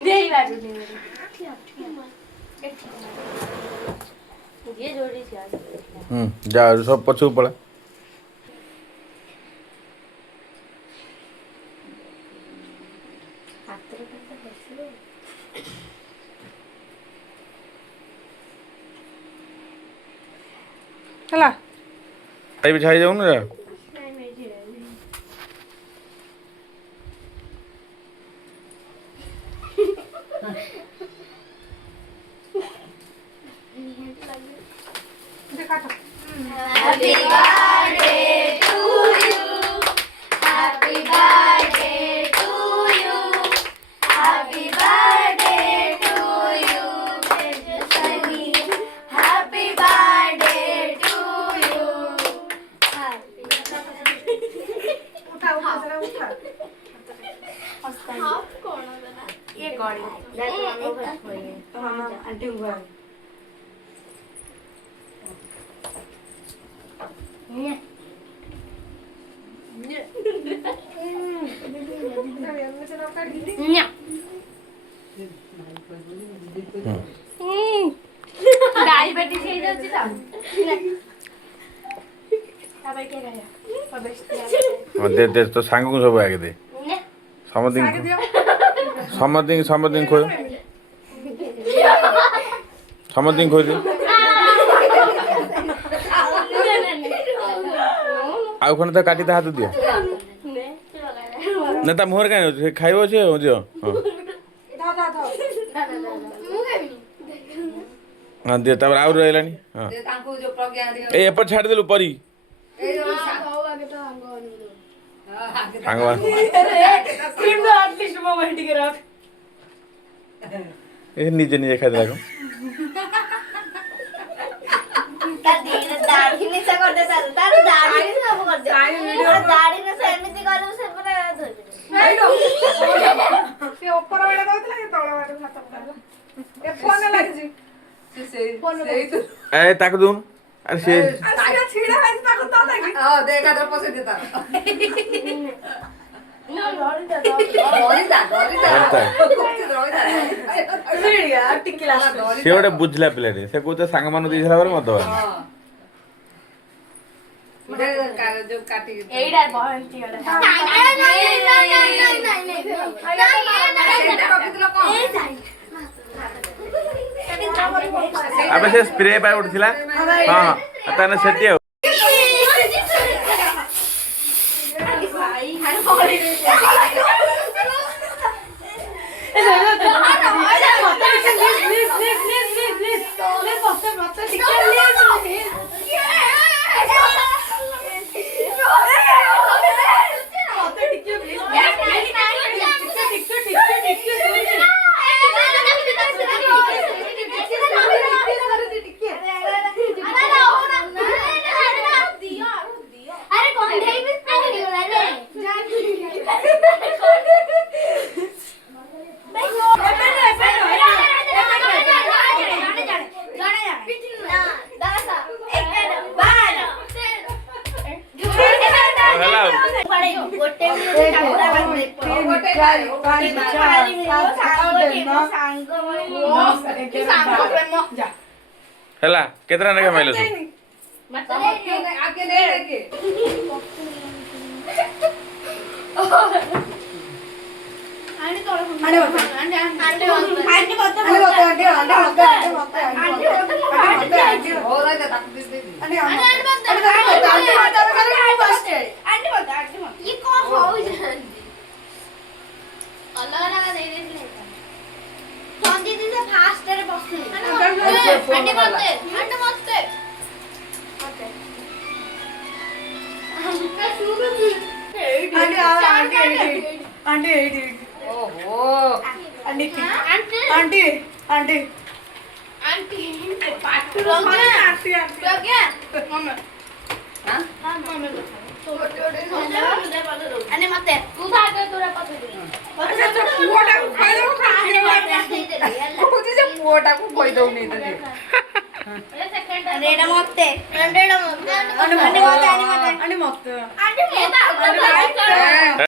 देई बाजू नहीं ये जोड़ी से जा सब पछू पड़ा चला भाई बिछाई जाऊँ ना Happy birthday to you. Happy birthday to you. Happy birthday to you. Sunny. Happy birthday to you. उठा उठा जरा उठा आप कौन हो ना ये कौन है तो हम आंटी हुआ डायबिटीज हे जाती था अब क्या करें दे दे तो सांग को सब आगे दे समथिंग समथिंग खोज समथिंग खोज आउ खन तो काटी हाथ दियो ना ता मुहर का खाइबो छे हो दियो हां दे तब आउ रहलानी हां दे तांको जो प्रज्ञा दे ए एपर छाड़ देलु परी ए जो आंगवा क्रीम तो एटलीस्ट मोमेंट के रख ए नीचे नीचे खा देला दाढ़ी नहीं से कर दे तार दाढ़ी नहीं सब कर दे दाढ़ी ने से एमिति करू से पूरा धोई नहीं नो से ऊपर वाला दउतला के तळ वाला हाथ पकड़ला ए फोन लाग जी से तो ए ताक दून अरे से आसिया छीड़ा है ताको तो लागी हां देखा तो पसे देता ना लड़ी दा छीड़िया टिकला से गोटे बुझला पिलाटे से को तो सांग मानु दिसला पर मत जो काटी एडा बहंती वाला अबे से स्प्रे पाय उठथिला हां ताने सेटी हला केतना ने कमाइलो तू आके ले लेके आंटी तोड़ आंटी हो रहा है ताको दे दे ये कौन हो जाती अलग अलग दे देती कौन दीदी से फास्ट रे बसली आंटी मत आंटी ओहो आंटी आंटी आंटी आंटी पाटू आंटी क्या मम्मी हां मम्मी अने मत तू भाग तोरा पता दे अच्छा तो पुआटा खाइलो कुछ से पुआटा को कोई दो नहीं दे रेडा मत रेडा मत आणि मत